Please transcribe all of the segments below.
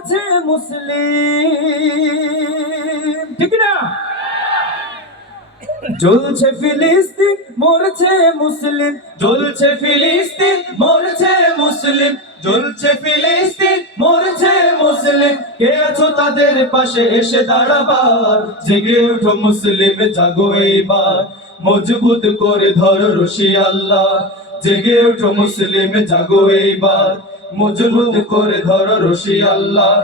মরছে মুসলিম, ঠিক না? জ্বলছে ফিলিস্তিন, মরছে মুসলিম, জ্বলছে ফিলিস্তিন, মরছে মুসলিম, জ্বলছে ফিলিস্তিন, মরছে মুসলিম। কে আছো তাদের পাশে এসে দাঁড়াবার? জেগে ওঠো মুসলিম, জাগো এইবার, মজবুত করে ধরো রশি আল্লাহ। জেগে ওঠো মুসলিম, জাগো এইবার, মজবুত করে ধরো রশি আল্লাহ।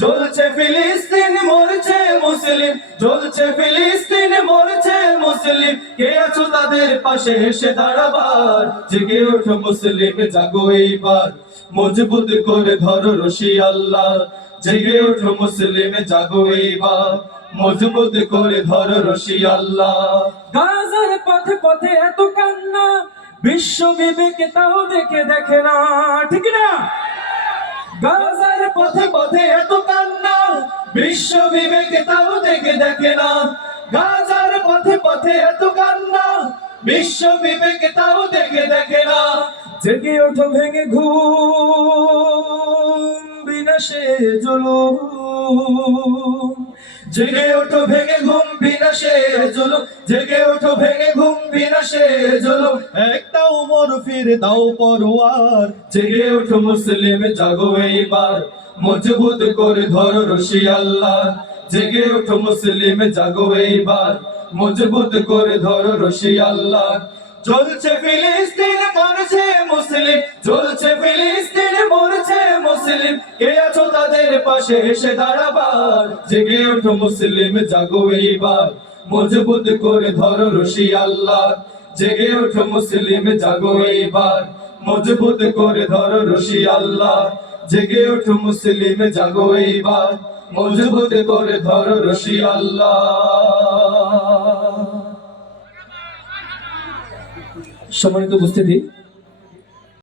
জ্বলছে ফিলিস্তিন, মরছে মুসলিম, জ্বলছে ফিলিস্তিন, মরছে মুসলিম। কে আছো তাদের পাশে এসে দাঁড়াবার? জেগে ওঠো মুসলিম, জাগো এইবার, মজবুত করে ধরো রশি আল্লাহ। জেগে ওঠো মুসলিম, জাগো এইবার, মজবুত করে ধরো রশি আল্লাহ। গাজার পথে পথে এত কান্না, বিশ্ব বিবেকে তাও দেখে দেখে না, ঠিক না? গাজার পথে পথে এত কান্না, বিশ্ব বিবেকে তাও দেখে দেখে না। গাজার পথে পথে এত কান্না, বিশ্ব বিবেকে তাও দেখে দেখে না। জেগে ওঠো ভেঙে ঘুম, বিনাশে জুলুম। জেগে ওঠো ভেঙে ঘুম, বিনাশে জুলুম। জেগে ওঠো ভেঙে ঘুম, বিনাশে জুলুম। একটা উমর ফিরে দাও পরোয়ার। জেগে ওঠো মুসলিম, জাগো এইবার, মজবুত করে ধরো রশি আল্লাহ। জেগে ওঠো মুসলিম, জাগো এইবার, মজবুত করে ধরো রশি আল্লাহ। জ্বলছে ফিলিস্তিন, মরছে মুসলিম, জ্বলছে ফিলিস্তিন, মরছে মুসলিম। কে আছো তাদের পাশে এসে দাঁড়াবার? জেগে ওঠো মুসলিম, জাগো এইবার, মজবুত করে ধরো রশি আল্লাহ। জেগে ওঠো মুসলিম, জাগো এইবার, মজবুত করে ধরো রশি আল্লাহ। জেগে ওঠো মুসলিম, জাগো এইবার, মজবুত করে ধরো রশি আল্লাহ। সম্মানিত উপস্থিতি,